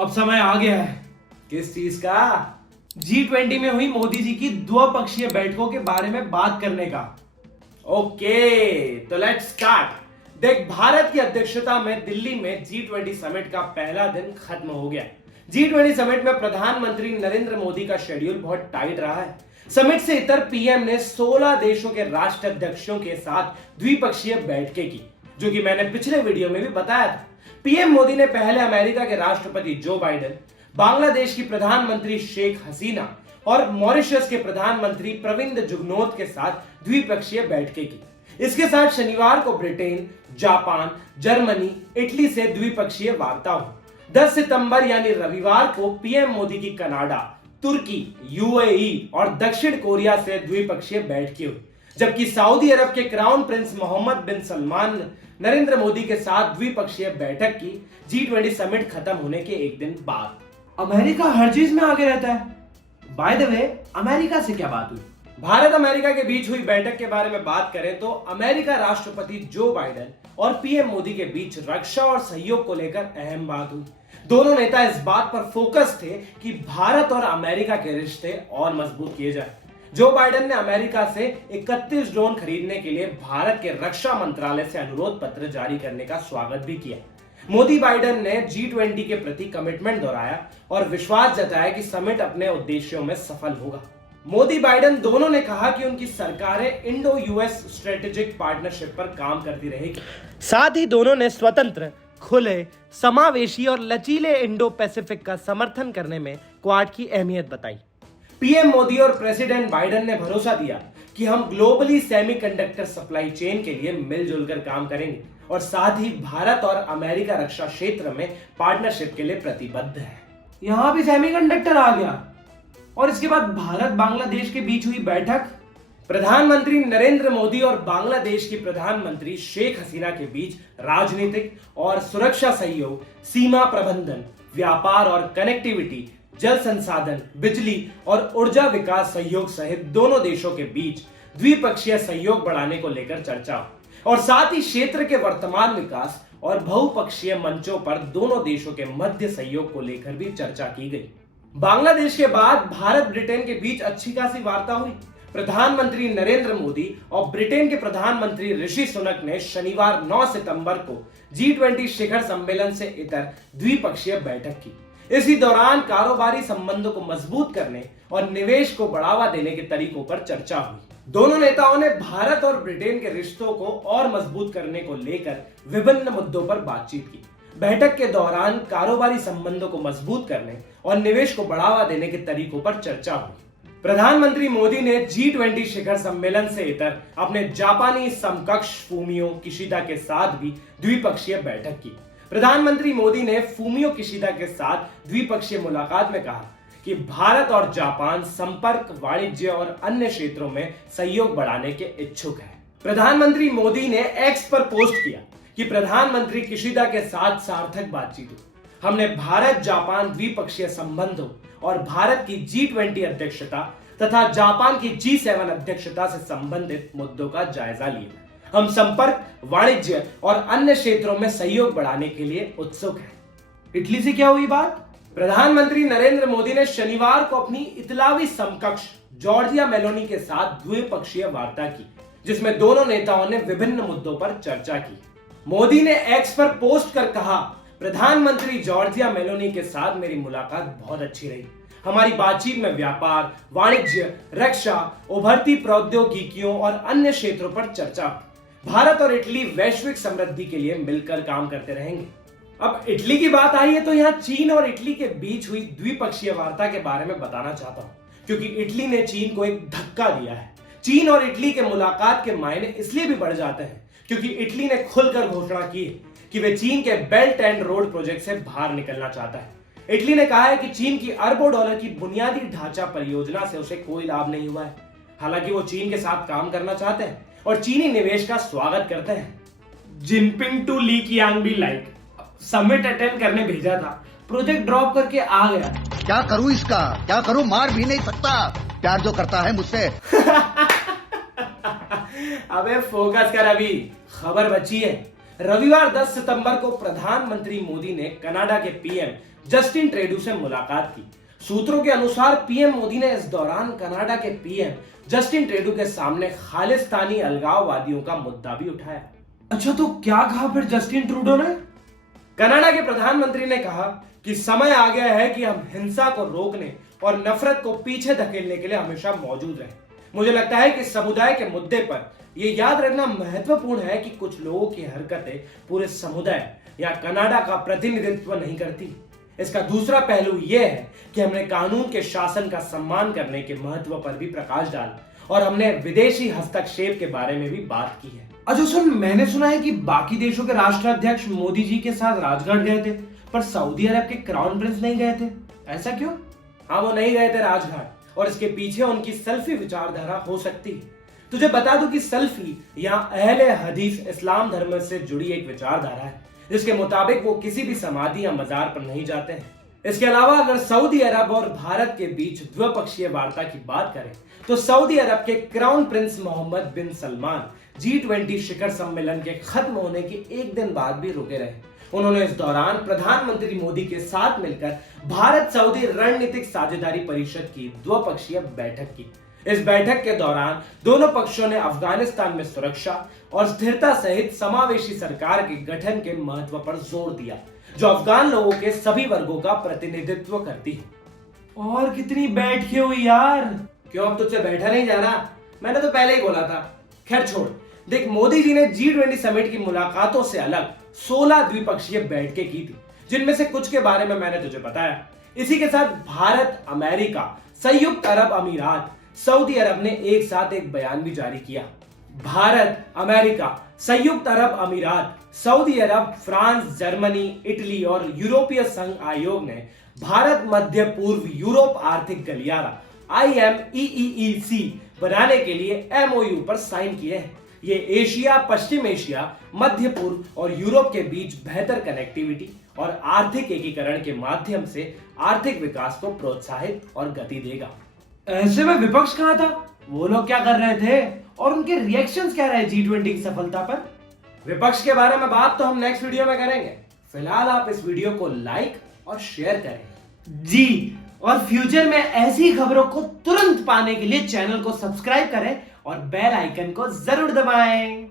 अब समय आ गया है। किस चीज का? G20 में हुई मोदी जी की द्विपक्षीय बैठकों के बारे में बात करने का। ओके, तो लेट्स स्टार्ट। देख, भारत की अध्यक्षता में दिल्ली में G20 समिट का पहला दिन खत्म हो गया। G20 समिट में प्रधानमंत्री नरेंद्र मोदी का शेड्यूल बहुत टाइट रहा है। समिट से इतर पीएम ने 16 देशों के राष्ट्राध्यक्षों के साथ द्विपक्षीय बैठकें की, जो कि मैंने पिछले वीडियो में भी बताया था। पीएम मोदी ने पहले अमेरिका के राष्ट्रपति जो बाइडेन, बांग्लादेश की प्रधानमंत्री शेख हसीना और मॉरिशस के प्रधानमंत्री प्रविंद जुगनौथ के साथ द्विपक्षीय बैठकें की। इसके साथ शनिवार को ब्रिटेन, जापान, जर्मनी, इटली से द्विपक्षीय वार्ता हुई। 10 सितंबर यानी रविवार को पीएम मोदी की कनाडा, तुर्की, यूएई और दक्षिण कोरिया से द्विपक्षीय बैठकें हुई, जबकि सऊदी अरब के क्राउन प्रिंस मोहम्मद बिन सलमान ने नरेंद्र मोदी के साथ द्विपक्षीय बैठक की। G20 समिट खत्म होने के एक दिन बाद। अमेरिका हर चीज में आगे रहता है। बाय द वे, अमेरिका से क्या बात हुई? भारत अमेरिका के बीच हुई बैठक के बारे में बात करें तो अमेरिका राष्ट्रपति जो बाइडेन और पीएम मोदी के बीच रक्षा और सहयोग को लेकर अहम बात हुई। दोनों नेता इस बात पर फोकस थे कि भारत और अमेरिका के रिश्ते और मजबूत किए जाए। जो बाइडेन ने अमेरिका से 31 ड्रोन खरीदने के लिए भारत के रक्षा मंत्रालय से अनुरोध पत्र जारी करने का स्वागत भी किया। मोदी बाइडेन ने G20 के प्रति कमिटमेंट दोहराया और विश्वास जताया कि समिट अपने उद्देश्यों में सफल होगा। मोदी बाइडेन दोनों ने कहा कि उनकी सरकारें इंडो यूएस स्ट्रेटेजिक पार्टनरशिप पर काम करती रहेगी। साथ ही दोनों ने स्वतंत्र, खुले, समावेशी और लचीले इंडो पैसिफिक का समर्थन करने में क्वाड की अहमियत बताई। पीएम मोदी और प्रेसिडेंट बाइडेन ने भरोसा दिया कि हम ग्लोबली सेमीकंडक्टर सप्लाई चेन के लिए मिलजुल कर काम करेंगे और साथ ही भारत और अमेरिका रक्षा क्षेत्र में पार्टनरशिप के लिए प्रतिबद्ध है। यहां भी सेमीकंडक्टर आ गया। और इसके बाद भारत बांग्लादेश के बीच हुई बैठक। प्रधानमंत्री नरेंद्र मोदी और बांग्लादेश की प्रधानमंत्री शेख हसीना के बीच राजनीतिक और सुरक्षा सहयोग, सीमा प्रबंधन, व्यापार और कनेक्टिविटी, जल संसाधन, बिजली और ऊर्जा विकास सहयोग सहित दोनों देशों के बीच द्विपक्षीय सहयोग बढ़ाने को लेकर चर्चा और साथ ही क्षेत्र के वर्तमान विकास और बहुपक्षीय मंचों पर दोनों देशों के मध्य सहयोग को लेकर भी चर्चा की गई। बांग्लादेश के बाद भारत ब्रिटेन के बीच अच्छी खासी वार्ता हुई। प्रधानमंत्री नरेंद्र मोदी और ब्रिटेन के प्रधानमंत्री ऋषि सुनक ने शनिवार 9 सितंबर को G20 शिखर सम्मेलन से इतर द्विपक्षीय बैठक की। इसी दौरान कारोबारी संबंधों को मजबूत करने और निवेश को बढ़ावा देने के तरीकों पर चर्चा हुई। दोनों नेताओं ने भारत और ब्रिटेन के रिश्तों को और मजबूत करने को लेकर विभिन्न मुद्दों पर बातचीत की। बैठक के दौरान कारोबारी संबंधों को मजबूत करने और निवेश को बढ़ावा देने के तरीकों पर चर्चा हुई। प्रधानमंत्री मोदी ने G20 शिखर सम्मेलन से इतर अपने जापानी समकक्ष फूमियो किशिदा के साथ भी द्विपक्षीय बैठक की। प्रधानमंत्री मोदी ने फूमियो किशिदा के साथ द्विपक्षीय मुलाकात में कहा कि भारत और जापान संपर्क, वाणिज्य और अन्य क्षेत्रों में सहयोग बढ़ाने के इच्छुक हैं। प्रधानमंत्री मोदी ने एक्स पर पोस्ट किया कि प्रधानमंत्री किशिदा के साथ सार्थक बातचीत हुई। हमने भारत जापान द्विपक्षीय संबंधों और भारत की G20 अध्यक्षता तथा जापान की G7 अध्यक्षता से संबंधित मुद्दों का जायजा लिया। हम संपर्क, वाणिज्य और अन्य क्षेत्रों में सहयोग बढ़ाने के लिए उत्सुक हैं। इटली से क्या हुई बात? प्रधानमंत्री नरेंद्र मोदी ने शनिवार को अपनी इतालवी समकक्ष जॉर्जिया मेलोनी के साथ द्विपक्षीय वार्ता की, जिसमें दोनों नेताओं ने विभिन्न मुद्दों पर चर्चा की। मोदी ने एक्स पर पोस्ट कर कहा, प्रधानमंत्री जॉर्जिया मेलोनी के साथ मेरी मुलाकात बहुत अच्छी रही। हमारी बातचीत में व्यापार, वाणिज्य, रक्षा, उभरती प्रौद्योगिकियों और अन्य क्षेत्रों पर चर्चा। भारत और इटली वैश्विक समृद्धि के लिए मिलकर काम करते रहेंगे। अब इटली की बात आई है तो यहाँ चीन और इटली के बीच हुई द्विपक्षीय वार्ता के बारे में बताना चाहता हूँ, क्योंकि इटली ने चीन को एक धक्का दिया है। चीन और इटली के मुलाकात के मायने इसलिए भी बढ़ जाते हैं क्योंकि इटली ने खुलकर घोषणा की है कि वे चीन के बेल्ट एंड रोड प्रोजेक्ट से बाहर निकलना चाहता है। इटली ने कहा है कि चीन की अरबों डॉलर की बुनियादी ढांचा परियोजना से उसे कोई लाभ नहीं हुआ है। हालांकि वो चीन के साथ काम करना चाहते हैं और चीनी निवेश का स्वागत करते हैं। जिनपिंग टू ली कियांग भी लाइक समिट अटेंड करने भेजा था, प्रोजेक्ट ड्रॉप करके आ गया। क्या करूं इसका, क्या करूं, मार भी नहीं सकता, प्यार जो करता है मुझसे। अबे फोकस कर, अभी खबर बची है। रविवार 10 सितंबर को प्रधानमंत्री मोदी ने कनाडा के पीएम जस्टिन ट्रूडो से मुलाकात की। सूत्रों के अनुसार पीएम मोदी ने इस दौरान कनाडा के पीएम जस्टिन ट्रूडो के सामने खालिस्तानी अलगाववादियों का मुद्दा भी उठाया। अच्छा, तो क्या कहा फिर जस्टिन ट्रूडो ने? कनाडा के प्रधानमंत्री ने कहा कि समय आ गया है कि हम हिंसा को रोकने और नफरत को पीछे धकेलने के लिए हमेशा मौजूद रहें। मुझे लगता है कि समुदाय के मुद्दे पर यह याद रखना महत्वपूर्ण है कि कुछ लोगों की हरकतें पूरे समुदाय या कनाडा का प्रतिनिधित्व नहीं करती। इसका दूसरा पहलू यह है कि हमने कानून के शासन का सम्मान करने के महत्व पर भी प्रकाश डाला और हमने विदेशी हस्तक्षेप के बारे में भी बात की है। अच्छा सुन, मैंने सुना है कि बाकी देशों के राष्ट्राध्यक्ष मोदी जी के साथ राजघाट गए थे, पर सऊदी अरब के क्राउन प्रिंस नहीं गए थे। ऐसा क्यों? हाँ, वो नहीं गए थे राजघाट और इसके पीछे उनकी सल्फी विचारधारा हो सकती है। तुझे बता दूं कि सल्फी यहाँ अहले हदीस इस्लाम धर्म से जुड़ी एक विचारधारा है, जिसके मुताबिक वो किसी भी समाधि या मजार पर नहीं जाते हैं। इसके अलावा अगर सऊदी अरब और भारत के बीच द्विपक्षीय वार्ता की बात करें तो सऊदी अरब के क्राउन प्रिंस मोहम्मद बिन सलमान G20 शिखर सम्मेलन के खत्म होने के एक दिन बाद भी रुके रहे। उन्होंने इस दौरान प्रधानमंत्री मोदी के साथ मिलकर भारत सऊदी रणनीतिक साझेदारी परिषद की द्विपक्षीय बैठक की। इस बैठक के दौरान दोनों पक्षों ने अफगानिस्तान में सुरक्षा और स्थिरता सहित समावेशी सरकार के गठन के महत्व पर जोर दिया, जो अफगान लोगों के सभी वर्गों का प्रतिनिधित्व करती है। और कितनी बैठकें हुई यार। क्यों, अब तुझसे बैठा नहीं जा रहा? मैंने तो पहले ही बोला था। खैर छोड़, देख, मोदी जी ने G20 समिट की मुलाकातों से अलग 16 द्विपक्षीय बैठकें की थी, जिनमें से कुछ के बारे में मैंने तुझे बताया। इसी के साथ भारत, अमेरिका, संयुक्त अरब अमीरात, सऊदी अरब ने एक साथ एक बयान भी जारी किया। भारत, अमेरिका, संयुक्त अरब अमीरात, सऊदी अरब, फ्रांस, जर्मनी, इटली और यूरोपीय संघ आयोग ने भारत मध्य पूर्व यूरोप आर्थिक गलियारा IMEEEC बनाने के लिए MOU पर साइन किए हैं। ये एशिया, पश्चिम एशिया, मध्य पूर्व और यूरोप के बीच बेहतर कनेक्टिविटी और आर्थिक एकीकरण के माध्यम से आर्थिक विकास को प्रोत्साहित और गति देगा। ऐसे में विपक्ष कहां था? वो लोग क्या कर रहे थे और उनके रिएक्शंस क्या रहे G20 की सफलता पर? विपक्ष के बारे में बात तो हम नेक्स्ट वीडियो में करेंगे। फिलहाल आप इस वीडियो को लाइक और शेयर करें जी, और फ्यूचर में ऐसी खबरों को तुरंत पाने के लिए चैनल को सब्सक्राइब करें और बेल आइकन को जरूर दबाएं।